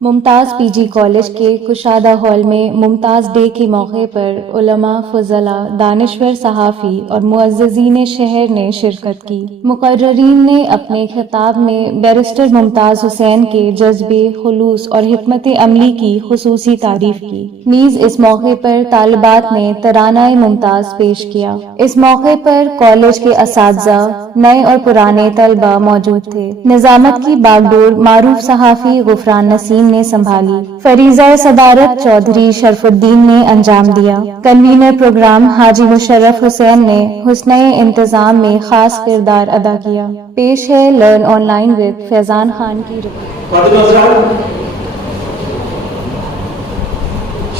ممتاز پی جی college کے کشادہ hall میں ممتاز ڈے کے موقع پر علماء، فضلاء، دانشور صحافی اور معززین شہر نے شرکت کی۔ مقررین نے اپنے خطاب میں بیرسٹر ممتاز حسین کے جذبے، خلوص اور حکمت عملی کی خصوصی تعریف کی۔ نیز اس موقع پر طالبات نے ترانہ ممتاز پیش کیا۔ اس موقع پر کالج کے اساتذہ، نئے اور پرانے طلباء موجود تھے۔ نظامت کی باگڈور معروف صحافی غفران نسیم نے سنبھالی۔ فریضہ صدارت چودھری شرف الدین نے انجام دیا۔ کنوینر پروگرام حاجی مشرف حسین نے حسن انتظام میں خاص کردار ادا کیا۔ پیش ہے لرن آن لائن ود فیضان خان کی رپورٹ۔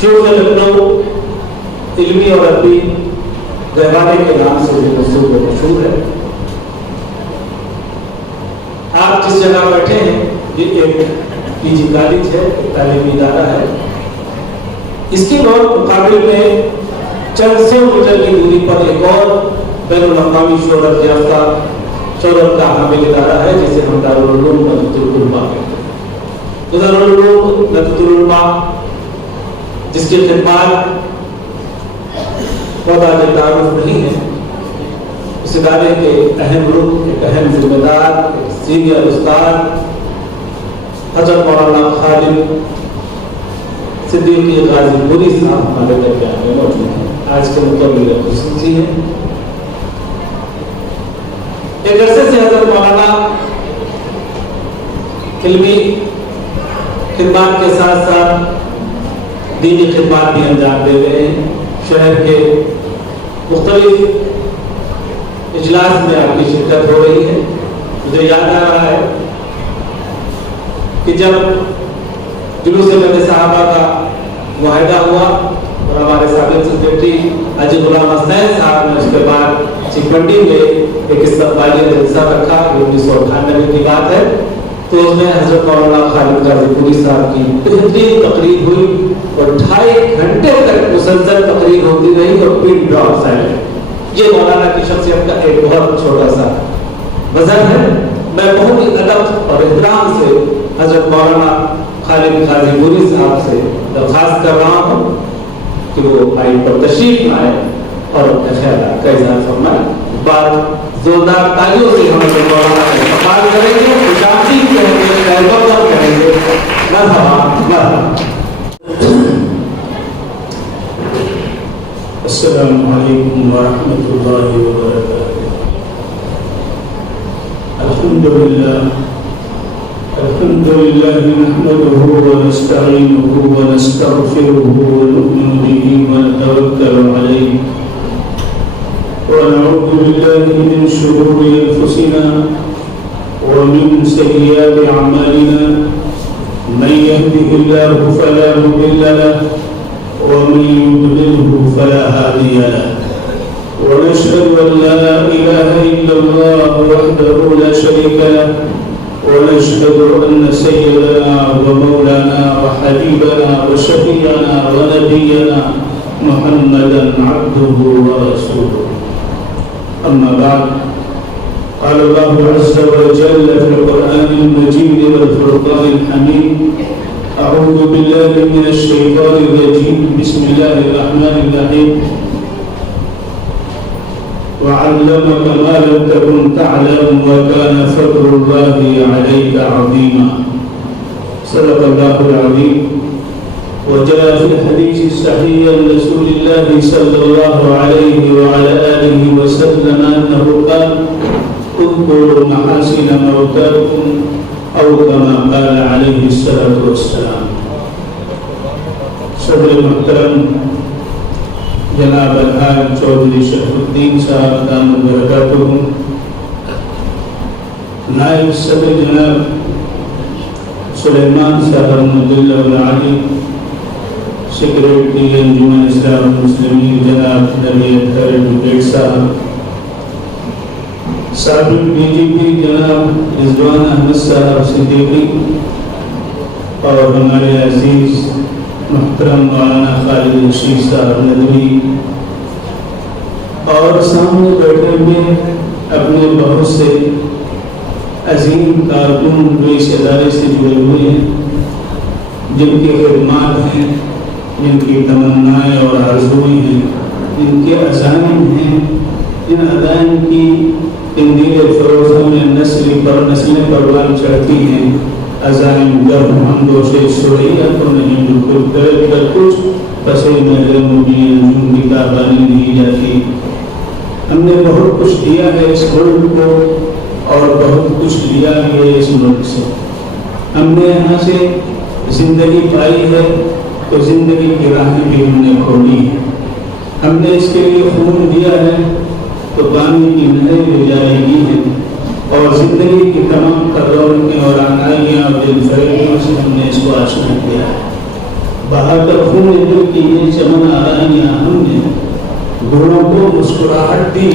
شیخ لکھنؤ علمی اور ادبی دیوانے کے نام سے بھی مشہور ہے۔ آپ جس جگہ بیٹھے ہیں یہ ایک پی جی کالج ہے، ایک تعلیمی ادارہ ہے۔ اس کے بعد مقابل میں چند سو میٹر کی دوری پر ایک اور بین الاقوامی شہرت یافتہ شہرت کا حامل ادارہ ہے جسے ہم دارالعلوم ندوۃ العلماء کہتے ہیں۔ دارالعلوم ندوۃ العلماء جس کی خدمات بہت آگے تعارف نہیں ہے، اس ادارے کے اہم رکن، ایک اہم ذمہ دار، ایک سینئر استاد حضرت مولانا خالد صدیقی غازی پوری صاحب ہمارے درمیان میں موجود ہیں۔ آج کے مقابلے خصوصی ہیں۔ ایک عرصے سے حضرت مولانا علمی خدمات کے ساتھ ساتھ دینی خدمات بھی انجام دے رہے ہیں۔ شہر کے مختلف اجلاس میں آپ کی شرکت ہو رہی ہے۔ مجھے یاد آ رہا ہے کہ جب جلوس مد صحابہ کا معاہدہ ہوا اور ہمارے سابق سیکرٹری حاجی غلام حسین صاحب نے اس کے بعد چکمنڈی میں ایک استقبالیہ جلسہ رکھا، 1998 کی بات ہے، تو اس میں حضرت مولانا خالد غازی پوری صاحب کی بہترین تقریر ہوئی اور 2.5 گھنٹے تک مسلسل تقریر ہوتی رہی اور پن ڈراپ سائلنٹ۔ یہ مولانا کی شخصیت کا ایک بہت چھوٹا سا وزن ہے۔ میں بہت ہی ادب اور احترام سے حضرت مولانا خالد غازی پوری صاحب سے درخواست کر رہا ہوں کہ وہ مائک پر تشریف لائیں اور اپنے خیالات کا اظہار فرمائیں۔ بات زوردار تالیوں سے ہم حضرت مولانا کا استقبال کریں گے، خوشامدید کہیں گے، خیر مقدم کہیں گے۔ مرحبا۔ السلام علیکم ورحمۃ اللہ وبرکاتہ۔ الحمد لله نحمده ونستعينه ونستغفره ونؤمن به ونتوكل عليه ونعوذ بالله من شرور أنفسنا ومن سيئات أعمالنا، من يهده الله فلا مضل له ومن يضلله فلا هادي له، ونشهد أن لا إله إلا الله وحده لا شريك له، ونشهد أن سيدنا ومولانا وحبيبنا وشفيعنا ونبينا محمدا عبده ورسوله. أما بعد، قال الله عز وجل في القرآن المجيد والفرقان الحميد: أعوذ بالله من الشيطان الرجيم، بسم الله الرحمن الرحيم. وعلمك ما لم تكن تعلم وكان فضل الله عليك عظيما. صدق الله العظيم. وجاء في الحديث الصحيح عن رسول الله صلى الله عليه وعلى آله وسلم أنه قال: اذكروا محاسن موتاكم، أو كما قال عليه الصلاة والسلام. صدر محترم جناب الحاج چودھری شرف الدین صاحب دامت برکاتہم، نائب صدر جناب سلیمان صاحب مدل العالی، سیکریٹری انجمن اسلام المسلمین جناب نبی اطہر ڈوبیک صاحب، سابق ڈی جی پی جناب رضوان احمد صاحب صدیقی، اور ہمارے عزیز محترم مولانا خالد رشید صاحب ندوی، اور سامنے بیٹھے ہوئے اپنے بہت سے عظیم کارکن جو اس ادارے سے جڑے ہوئے ہیں، جن کی خدمات ہیں، جن کی تمنائیں اور آرزوئیں ہیں، جن کے عزائم ہیں، جن عزائم کی قندیل فروزوں میں نسلیں پروان چڑھتی ہیں، عزائم گرم ہمدوشِ سریا تو نہیں جو خود کر کچھ پسے محل مبین انجم کی تابانی دی جاتی۔ ہم نے بہت کچھ دیا ہے اس ملک کو اور بہت کچھ لیا بھی ہے اس ملک سے۔ ہم نے یہاں سے زندگی پائی ہے تو زندگی کی راہیں بھی ہم نے کھولی ہے۔ ہم نے اس کے لیے خون دیا ہے تو پانی کی نہریں بھی جاری کی ہیں، اور زندگی کی تمام رونقیں اور آنائیاں اور دل فریبیوں سے ہم نے اس کو آشنا کیا ہے۔ بہا کر خون دل کی یہ چمن آرائیاں ہم نے، گھوڑوں کو مسکراہٹ دی،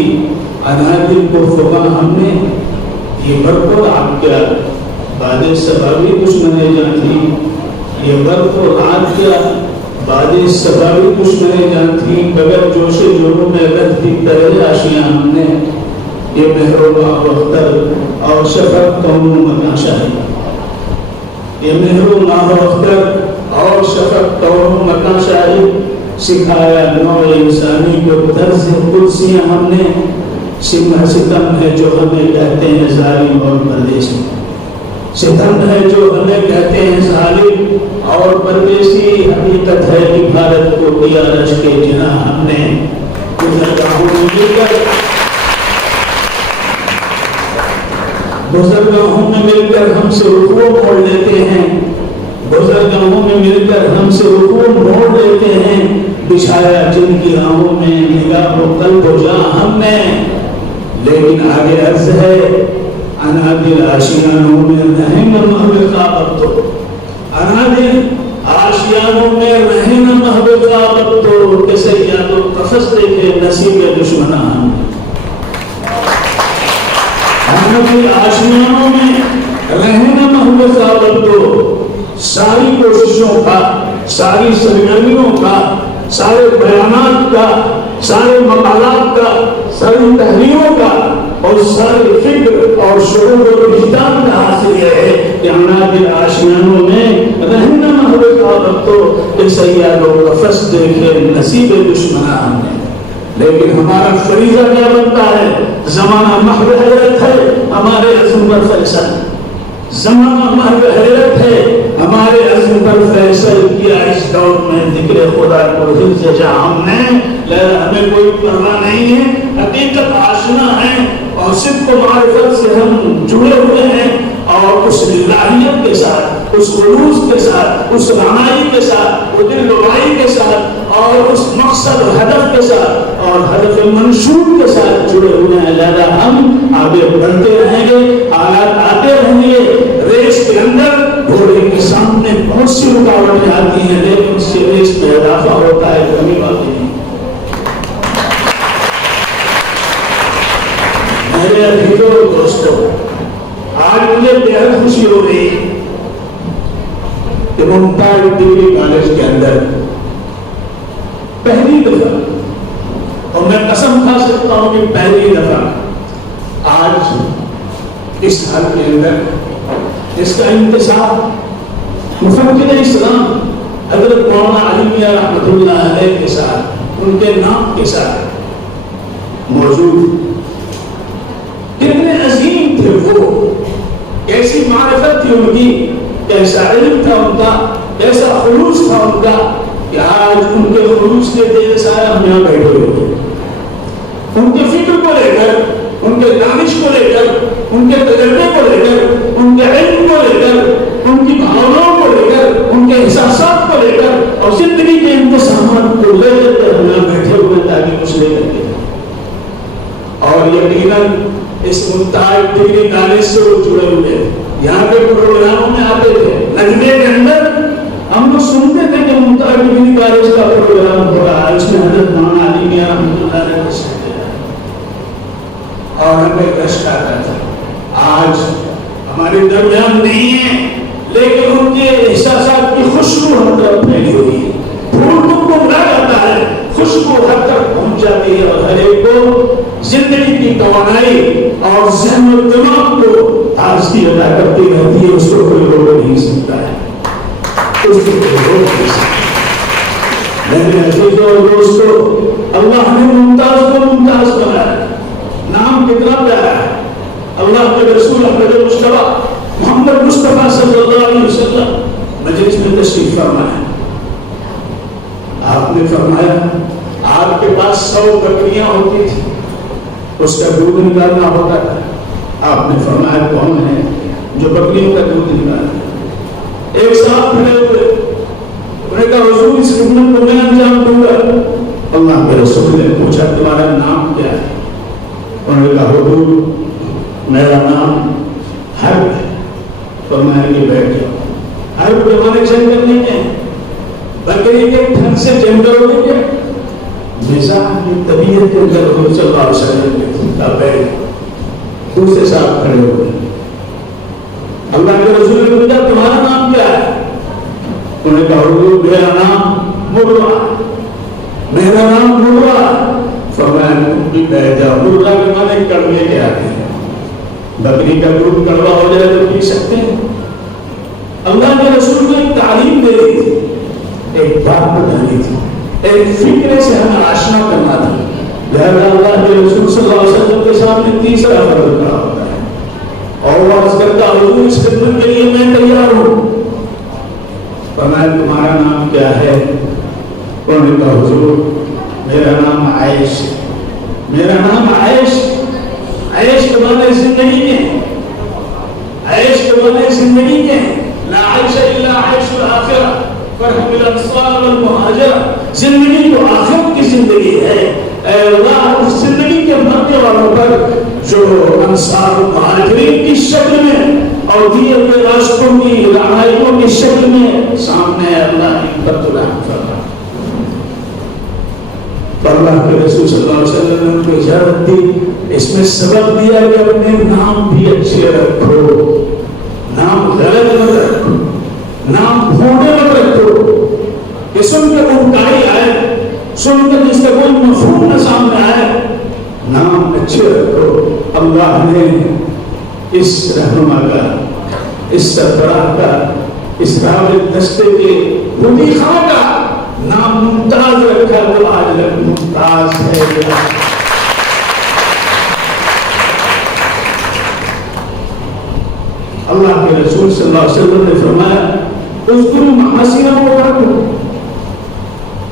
انادل کو فغاں ہم نے، یہ برق و رات کیا باد سبابی دشمنے جانتی، یہ برق و رات کیا باد سبابی دشمنے جانتی، بغیر جوش جنوں میں رہتی طرح آشیاں ہم نے، یہ محروبہ وختر اور شفق کونوں مکان شاہی، یہ محروبہ وختر اور شفق کونوں مکان شاہی، سکھایا نوع انسانی کو طرز قدسیاں ہم نے، سمہ ستم ہے جو ہمیں کہتے ہیں ظالم اور پردیسی، ستم ہے جو ہمیں کہتے ہیں ظالم اور پردیسی، حقیقت ہے کہ بھارت کو دیا رش کے جناح ہم نے، گزرگاہوں میں مل کر گزرگاہوں میں مل کر ہم سے رخوع موڑ لیتے ہیں، گزرگاہوں میں مل کر ہم سے رخوع موڑ لیتے ہیں، بچھایا جن کی راہوں میں نگاہ و قلب و جاں ہم نے، لیکن آگے عرض ہے انادل آشیانوں میں رہن محبقہ اب تو، انادل آشیانوں میں رہن محبقہ اب تو، کسے یاد و قفص دیکھے نصیب دشمنہ ہم نے، انادل آشیانوں میں رہن محبقہ اب تو، ساری کوششوں کا، ساری سرگرمیوں کا، سارے بیانات کا، سارے مقالات کا، ساری تحریروں کا اور سارے فکر اور شعور و وجدان کا حاصل یہ ہے کہ انادل آشیانوں میں رہنا محبوبہ رکھو کہ سیاد و قفص دیکھے نصیب دشمنہ ہم نے، لیکن ہمارا فریضہ کیا بنتا ہے؟ زمانہ محو حیرت ہے ہمارے عزم پر فیصل، زمانہ محو حیرت ہے ہمارے عزم پر فیصل کیا اس دور میں ذکر خدا کو حفظ جہاں ہم نے، لہذا ہمیں کوئی پرواہ نہیں ہے، حقیقت آشنا ہے اور صدق و معرفت سے ہم جڑے ہوئے ہیں، اور اس للہیت کے ساتھ، اس خلوص کے ساتھ، اس رعنائی کے ساتھ، وہ دل لبائی کے ساتھ اور اس مقصد و ہدف کے ساتھ اور ہدف منشور کے ساتھ جڑے ہوئے ہیں، لہذا ہم آگے بڑھتے رہیں گے، حالات آتے رہیں گے، ریس کے اندر گھوڑے کے سامنے بہت سی رکاوٹیں آتی ہیں، لیکن اس سے ریس میں اضافہ ہوتا ہے، کمی بات نہیں۔ میرے عزیزوں اور دوستوں، آج مجھے بہت خوشی ہو رہی کہ ممتاز ڈگری کالج کے اندر پہلی دفعہ، اور میں قسم کھا سکتا ہوں کہ پہلی دفعہ آج اس حال کے اندر اس کا انتصاب مفکر اسلام حضرت مولانا علی میاں رحمۃ اللہ علیہ کے ساتھ، ان کے نام کے ساتھ موجود، کتنے عظیم تھے وہ، کیسی معرفت تھی ان کی، کیسا علم تھا ان کا، کیسا خلوص تھا ان کا، کہ آج ان کے خلوص کے تیز سایہ ہم یہاں بیٹھے ہوئے ہیں، ان کے فکر کو لے کر، ان کے دانش کو لے کر، ان کے تجربے کو لے کر، ان کے علم کو لے کر، ان کی بھاوناؤں کو لے کر، ان کے احساسات کو لے کر اور زندگی کے انتظامات کو لے کر ہم یہاں بیٹھے ہوئے تاکہ کچھ لے کر کے، اور یقیناً اس ممتاز ڈگری کالج سے وہ جڑے ہوئے ہیں، یہاں کے پروگراموں میں آتے تھے، نجمے کے اندر ہم لوگ سنتے تھے کہ ممتاز ڈگری کالج کا پروگرام ہو رہا ہے، اس میں حضرت مولانا علی میاں رحمۃ اللہ علیہ وسلم اور ہمیں رشک آتا تھا، آج ہمارے درمیان نہیں ہے، لیکن ان کے احساسات کی خوشبو ہم طرف پھیلی ہوئی ہے، پھول کو گمراہ جاتا ہے، خوشبو ہر تک پہنچ جاتی ہے، اور ہر ایک کو زندگی کی توانائی اور ذہن و دماغ کو تازگی عطا کرتی رہتی ہے، اس کو کوئی روک نہیں سکتا ہے۔ اس کو روک نہیں سکتے۔ میرے عزیزوں اور دوستوں، اللہ نے ممتاز کو ممتاز بنایا۔ نام کتنا پیارا ہے، اللہ کے رسول احمد مصطفیٰ محمد مصطفیٰ صلی اللہ علیہ وسلم مجلس میں تشریف فرمایا۔ آپ نے فرمایا آپ کے پاس 100 بکریاں ہوتی تھی، اس کا دودھ نکالنا ہوتا تھا۔ آپ نے فرمایا کون ہے جو بکریوں کا دودھ نکالتا؟ ایک صاحب کھڑے ہوئے، انہوں نے کہا حضور اس خدمت کو میں انجام دوں گا۔ اللہ کے رسول نے پوچھا تمہارا نام کیا ہے؟ انہوں نے کہا حضور میرا نام حرب ہے۔ فرمایا کہ بیٹھ جاؤ۔ حرب زمانے جنگل نہیں ہے، بکری کے تھن سے جنگل ہو گیا، مزاج کی طبیعت کے اندر حضور صلی اللہ علیہ وسلم نے کہا بیٹھ۔ دوسرے صاحب کھڑے ہوئے، اللہ کے رسول نے پوچھا تمہارا نام کیا ہے؟ انہوں نے کہا حضور میرا نام مرہ، میرا نام مرہ۔ فرمایا تم بھی بیٹھ جاؤ۔ مرہ کے معنی کڑوے کے آتے ہیں، بکری کا دودھ کڑوا ہو جائے تو پی سکتے ہیں۔ اللہ کے رسول نے ایک تعلیم دے دی تھی، ایک بات بتانی تھی، ایک فکر سے ہمیں آشنا کرنا تھا۔ لہذا اللہ کے رسول صلی اللہ علیہ وسلم کے سامنے تیسرا فرض کھڑا ہوتا ہے اور وہ عرض کرتا حضور اس خدمت کے لیے میں تیار ہوں۔ فرمایا تمہارا نام کیا ہے؟ انہوں نے کہا حضور میرا نام عائش، میرا نام عائش۔ عائش کے معنی زندگی کے، عائش کے معنی زندگی کے، لا عائش الا عائش الاخرہ فرحم الانصار والمہاجرہ۔ زندگی تو آخرت کی زندگی ہے، اے اللہ اس زندگی کے مرنے والوں پر جو انصار و مہاجرین کی شکل میں اور دیے ہوئے راستوں کی رہائیوں کی شکل میں سامنے اللہ کی رحم فرما۔ اللہ کے رسول صلی اللہ علیہ وسلم نے ان کو اجازت دی، اس میں سبق دیا کہ اپنے نام بھی اچھے رکھو، نام غلط مت رکھو، نام بھوڑے مت رکھو کہ سن کے منکاری آئے، سن کے جس کا کوئی مفہوم نہ سامنے آئے۔ نام اچھے رکھو۔ اللہ نے اس رہنما کا، اس سربراہ کا، اس راوی دستے کے خودی خواہ کا نام ممتاز رکھا، وہ آج تک ممتاز ہے۔ اللہ کے رسول صلی اللہ علیہ وسلم نے فرمایا اذکروا محاسن موتاکم،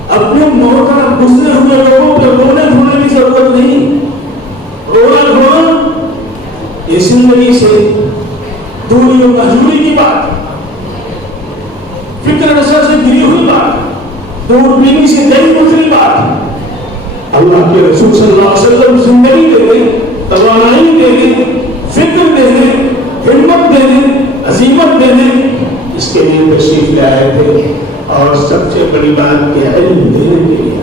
اپنے موتى گزرے ہوئے لوگوں پہ رونے دھونے کی ضرورت نہیں۔ رونا دھونا یہ زندگی سے دوری و مجبوری کی بات، فکر نظر سے گری ہوئی بات، دوربینی سے گئی گزری بات۔ اللہ کے رسول صلی اللہ علیہ وسلم زندگی دے دیں، توانائی دے دیں، فکر دے دیں، ہمت دے دیں، عزیمت دے دیں، اس کے لیے تشریف لے آئے تھے اور سب سے بڑی بات کہ علم دینے کے لیے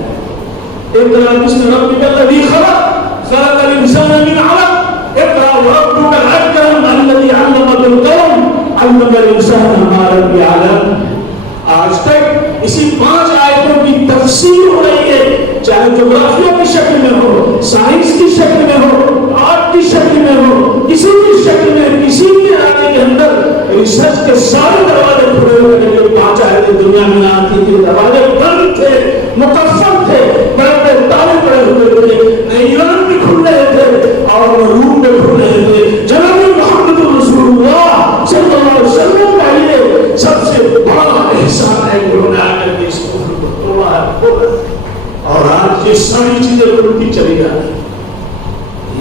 اقرأ باسم ربک الذی خلق خلق الانسان من علق اقرأ وربک الاکرم الذی علم بالقلم علم الانسان ما لم یعلم۔ آج تک اسی 5 آیتوں کی تفسیر ہو رہی ہے، چاہے جغرافیہ کی شکل میں ہو، سائنس کی شکل میں ہو، آرٹ کی شکل میں ہو، کسی بھی شکل میں، کسی بھی علاقے کے اندر ریسرچ کے سارے دروازے کھلے ہوئے ہیں۔ جو 5 آیتیں دنیا میں نہ آتی تھی، دروازے بند تھے، مقفل تھے، بڑے بڑے تالے پڑے ہوئے تھے، نہ ایران میں کھل رہے تھے اور نہ روم میں کھل رہے تھے۔ جناب محمد رسول اللہ صلی اللہ علیہ وسلم کا یہ سب سے بڑا احسان ہے کہ انہوں نے آ کر کے اس کفر کو توڑا ہے، اور آج یہ ساری چیزیں اڑتی چلی جاتی۔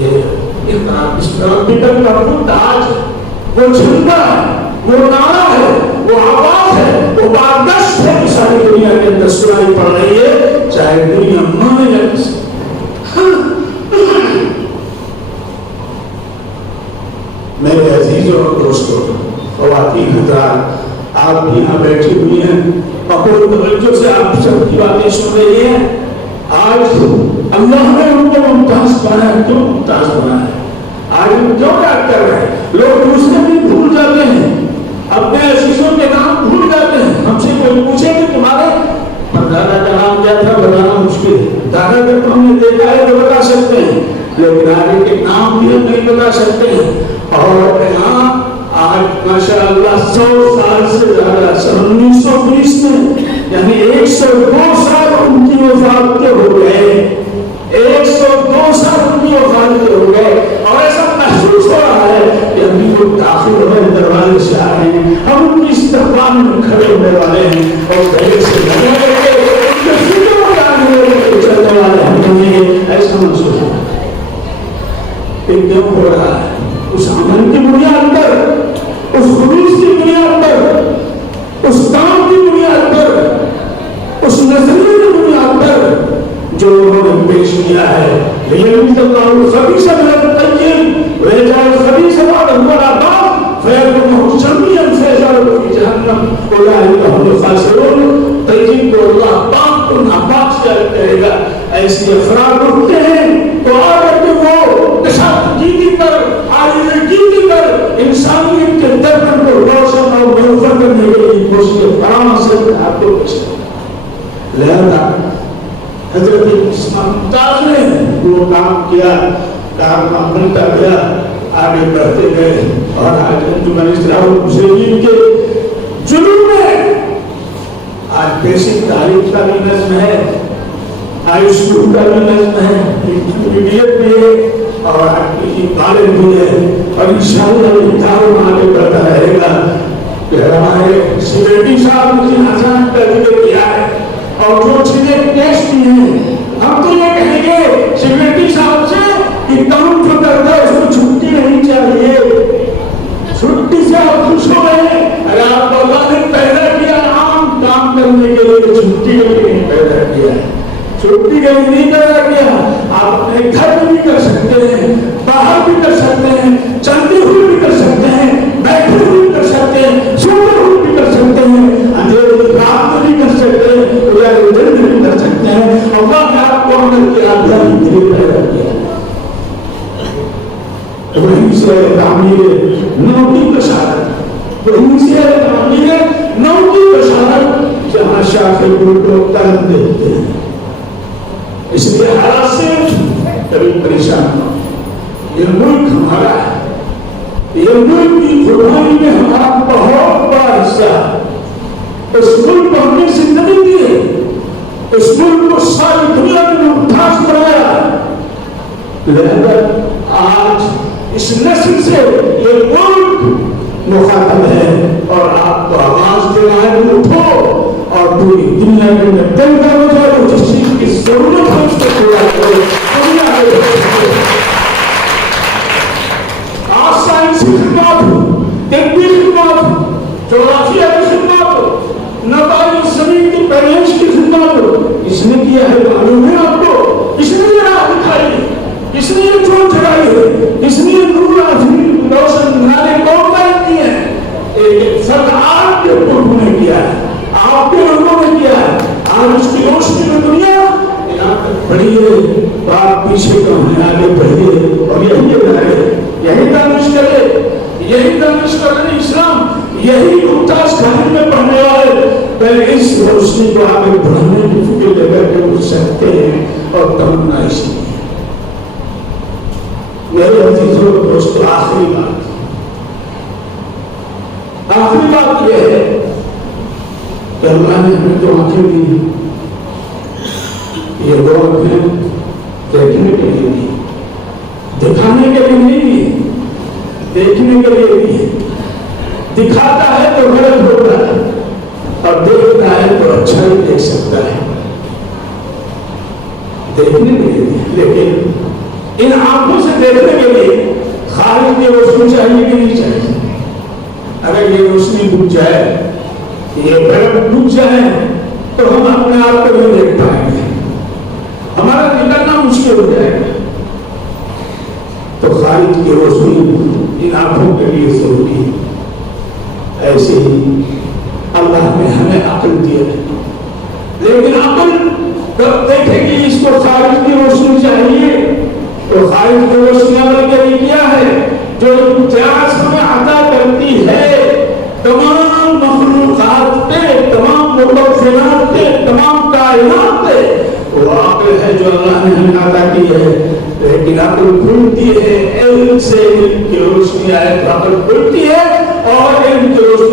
یہ اقرأ باسم ربک کا وہ تاج، وہ جھنڈا ہے، وہ نعرہ ہے، وہ آواز ہے، وہ بارگشت ہے کہ ساری دنیا کے اندر سنائی پڑ رہی ہے، چاہے دنیا مانے یا کسی۔ میرے عزیزوں اور دوستوں، خواتین حضرات، آپ بھی یہاں بیٹھی ہوئی ہیں اور توجہ سے آپ سب کی باتیں سن رہی ہیں۔ آج اللہ نے ان کو ممتاز بنایا، کیوں ممتاز بنایا؟ آج ہم کیوں یاد کر رہے ہیں؟ لوگ دوسرے بھی بھول جاتے ہیں، اپنے عزیزوں کے نام بھول جاتے ہیں۔ ہم سے کوئی پوچھے کہ تمہارے دادا کا نام کیا تھا، بتانا مشکل ہے۔ دادا کا تو ہم نے دیکھا ہے تو بتا سکتے ہیں، لیکن آگے کے نام بھی ہم نہیں بتا سکتے ہیں۔ اور یہاں آج ماشاءاللہ 100 سال سے زیادہ 1919 میں یعنی 102 سال ان کی وفات کے ہو گئے، 102 سال ان کی وفات کے ہو گئے، اور ایسا محسوس ہو رہا ہے کہ ابھی وہ داخل ہوئے دروازے سے آ رہے ہیں، ہم ان کی استقبال میں کھڑے ہونے والے ہیں اور پہلے سے لگے ہوئے ان کے فکر میں آنے والے چلنے والے ہم نے ایسا محسوس ہو رہا ہے۔ ایک دم ہو رہا ہے اس عمل کی بنیاد پر، اس خلوص کی بنیاد پر، اس کام کی بنیاد پر، اس نظریے کی بنیاد پر جو انہوں نے پیش کیا ہے۔ لیکن اللہ الخبیث من الطیب ویجعل الخبیث بعضه على بعض فیکونه جميعا فیجعله فی جہنم اولئک هم الخاسرون۔ طیب کو اللہ پاک کو ناپاک سے الگ کرے گا۔ ایسے افراد اٹھتے ہیں تو آگر کے وہ تشدد پر، عاجزی پر انسانیت کے درپن کو روشن اور منور کرنے کے لیے کوشش فراموش سے آپ کو پیش کریں۔ لہذا حضرت ممتاز نے وہ کام کیا، کام بنتا گیا، آگے بڑھتے گئے، اور آج انجمن اصلاح المسلمین کے جنوب میں آج بیسک تعلیم کا بھی نظم ہے، ہائی اسکول کا بھی نظم ہے، انٹرمیڈیٹ بھی ہے، اور کالج بھی ہے، اور انشاءاللہ یہ تعاون آگے بڑھتا رہے گا۔ کہ ہمارے سیکریٹری صاحب نے جن آسان کا ذکر کیا ہے اور جو چیزیں پیش کی ہیں، ہم تو یہ کہیں گے سیکریٹری صاحب سے کہ کام جو کرتا ہے اس کو چھٹی نہیں چاہیے، چھٹی سے آپ خوش ہو رہے ہیں۔ اگر آپ کو اللہ نے پیدا کیا عام کام کرنے کے لیے، چھٹی کے لیے نہیں پیدا کیا ہے، چھٹی کے لیے نہیں پیدا کیا۔ آپ اپنے گھر میں بھی کر سکتے ہیں، باہر بھی کر سکتے ہیں، چلتے ہوئے بھی کر سکتے ہیں، بیٹھے ہوئے بھی کر سکتے ہیں، سوتے ہوئے بھی کر سکتے ہیں، اندھیرے رات میں بھی کر سکتے ہیں، اجالے دن میں بھی کر سکتے ہیں۔ اللہ نے آپ کو عمل کی آزادی کے لیے پیدا کیا۔ وہیں سے تعمیر نو کی بشارت، وہیں سے تعمیر نو کی بشارت، جہاں شاخ گل کو تن دیتے ہیں۔ اس لیے حالات سے کبھی پریشان ہو، یہ ملک ہمارا ہے، یہ ملک کی قربانی میں ہمارا بہت بڑا حصہ ہے۔ اس ملک کو ہم نے زندگی دی ہے، اس ملک کو ساری دنیا میں ممتاز بنایا۔ لہذا آج اس نسل سے یہ ملک مخاطب ہے، اور آپ کو آواز دینا ہے کہ اٹھو اور پوری دنیا کے اندر دل کا مجھے جس چیز کی ضرورت ہے اس کو پورا کرو۔ دنیا کے آج سائنس کی خدمات ہو، طبی خدمات ہو، جغرافیہ کی خدمات ہو، نباتی زمین کی پیدائش کی خدمات ہو، اس نے کیا ہے معلوم ہے آپ کو، اس نے یہ راہ دکھائی ہے، اس نے یہ چوٹ چڑھائی ہے، اس نے یہ نور عظیم روشن بنانے کو قائم کیے ہیں۔ ایک فرق آپ کے لوگوں نے کیا ہے، آپ کے لوگوں نے کیا ہے۔ آج اس کی روشنی میں دنیا یہاں تک بڑھی ہے، آپ پیچھے کم ہیں، آگے بڑھیے اور یہی رہے، یہی دانش کرے، یہی دانش کرنے اسلام، یہی ممتاز کالج میں پڑھنے والے پہلے اس روشنی کو آگے بڑھانے کی فکر لے کر کے اٹھ سکتے ہیں، اور تمنا اسی ہے۔ میرے عزیزوں دوستو، آخری بات یہ ہے کہ اللہ نے ہمیں جو آنکھیں دی، یہ وہ آنکھیں دیکھنے کے لیے دی، دکھانے کے لیے نہیں دی، دیکھنے کے لیے دی۔ دکھاتا ہے تو غلط ہوتا ہے، اور دیکھتا ہے تو اچھا ہی دیکھ سکتا ہے۔ دیکھنے کے لیے دی، لیکن ان آنکھوں سے دیکھنے کے لیے خارج کی روشنی چاہیے کہ نہیں چاہیے؟ اگر یہ روشنی بجھ جائے، یہ بلب بجھ جائے، تو ہم اپنے آپ کو نہیں دیکھ پائیں گے، ہمارا نکلنا مشکل ہو جائے گا۔ تو خارج کی روشنی ان آنکھوں کے لیے ضروری ہے۔ ایسے ہی اللہ نے ہمیں عقل دی ہے، لیکن عقل جب دیکھے کہ اس کو خارج کی روشنی چاہیے، تو خارج کی روشنی عمل کے لیے کیا ہے؟ جو امتیاز ہمیں عطا کرتی ہے تمام مخلوقات پہ، تمام متوفرات پہ، تمام کائنات پہ، وہ عقل ہے جو اللہ نے ہمیں عطا کی ہے۔ لیکن عقل کھلتی ہے علم سے، علم کی روشنی آئے تو عقل کھلتی ہے، اور